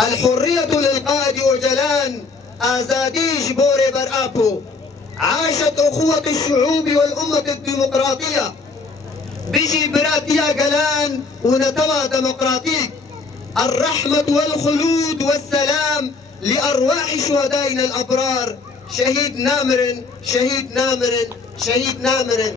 الحرية للقائد أوجلان آزاديش بوري برآبو. عاشت أخوة الشعوب والأمة الديمقراطية بيجي براتيا قلان ونتوى ديمقراطيك. الرحمة والخلود والسلام لأرواح شهدائنا الأبرار. شهيد نامر، شهيد نامر، شهيد نامر.